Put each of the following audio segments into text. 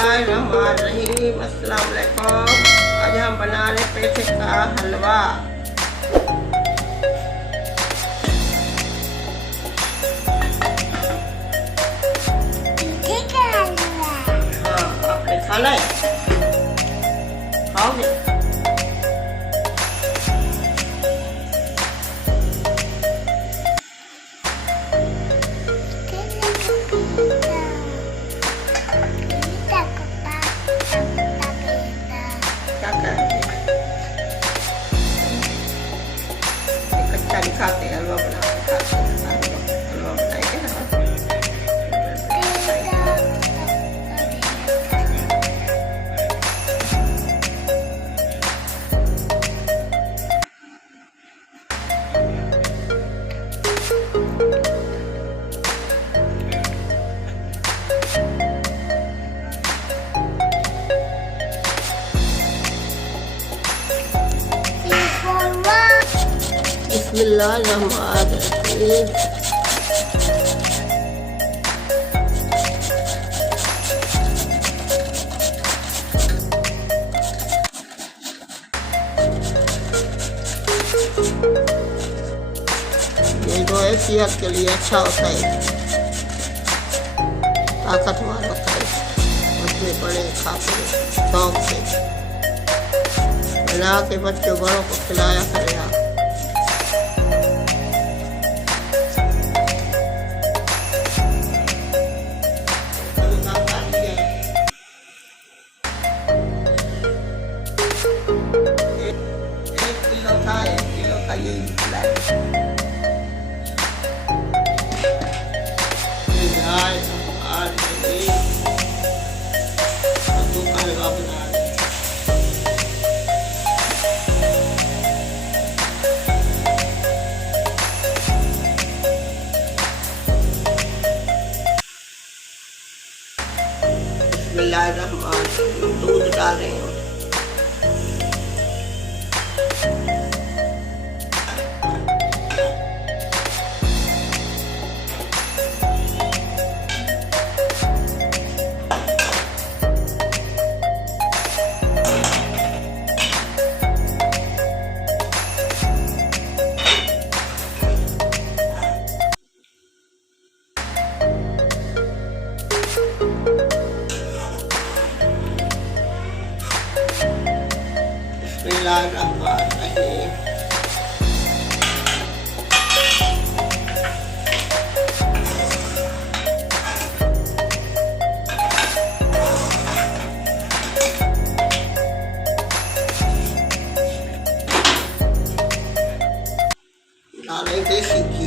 बिस्मिल्लाहिर्रहमानिर्रहीम। अस्सलाम वालेकुम। आज हम बना रहे पेठे का हलवा। हाँ, आपने खाना है? खाओगे? कच्चा दिखाते हैं, हलवा बना के खाते हैं। हलवा बनाएंगे ना। बिस्मिल्लाहिर्रहमानिर्रहीम। ये जो है सेहत के लिए अच्छा होता है, ताकतवर होता है। बच्चे बड़े खाते हैं शौक से। बना के बच्चों बड़ों को खिलाया करें आप। दूध डाल रही हूँ। देसी घी,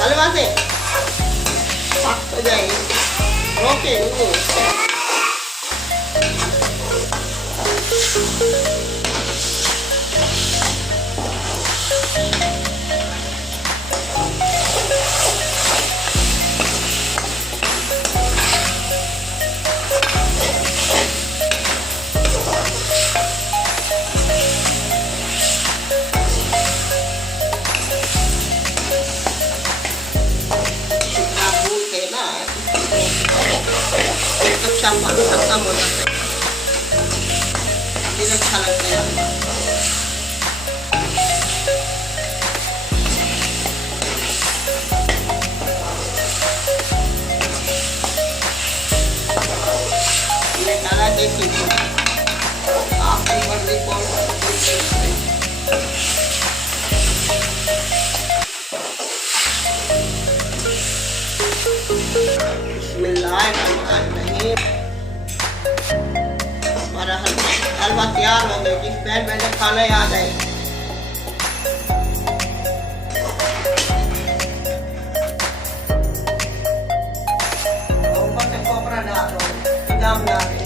हलवा से पक हो जाएगी। ओके इसका पानी खत्म हो जाता है, फिर अच्छा लगता है हलवा। ये डाला देसी घी, आपकी मर्जी कौन सा घी सकते हैं। बिस्मिल्लाहिर्रहमानिर्रहीम। हमारा हलवा तैयार हो गया। जिस पैन में खाना आ जाए ऊपर से कोपरा डाल दो, डाल दे।